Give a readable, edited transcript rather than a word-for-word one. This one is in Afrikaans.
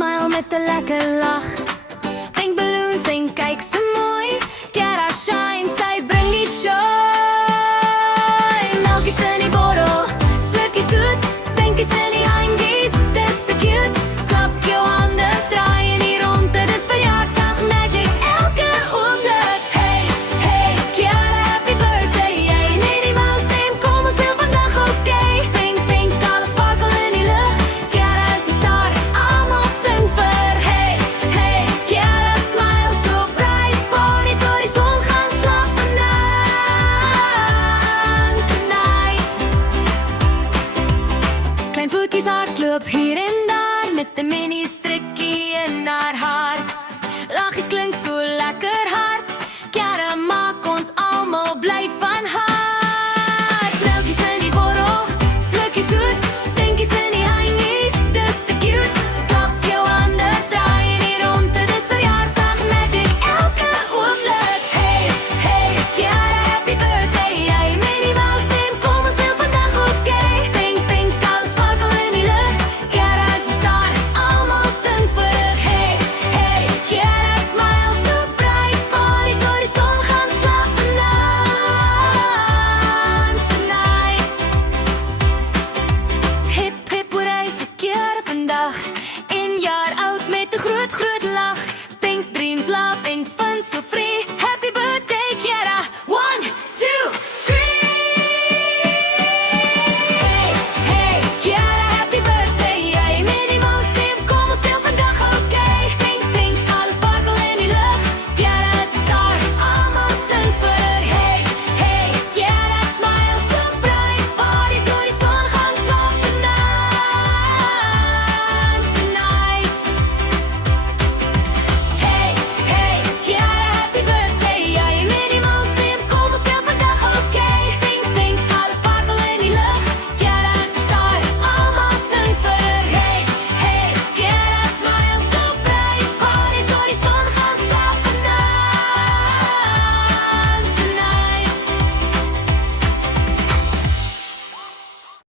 smile met een lekker lach. Pink balloons en kijk ze mooi. Kiara shine, zij brengt die joy. Melkjes en die borrel, slukjes zoet. Pinkies en die hangies, dat is te cute. Klap je handen, draai je die rond. Het is verjaarsdag magic, elke oomlik. Hey, hey, Kiara, happy birthday. Jij en Minnie Mouse, neem, kom ons speel vandaag oké. Pink, pink, alle sparkle in die lucht. Kiara is de star, allemaal zing voor. Hey, hey, Kiara smile so bright. Party door die zon gaan slapen tonight. Klein voetjes hardloop hier en daar met de mini strikkie in haar haar.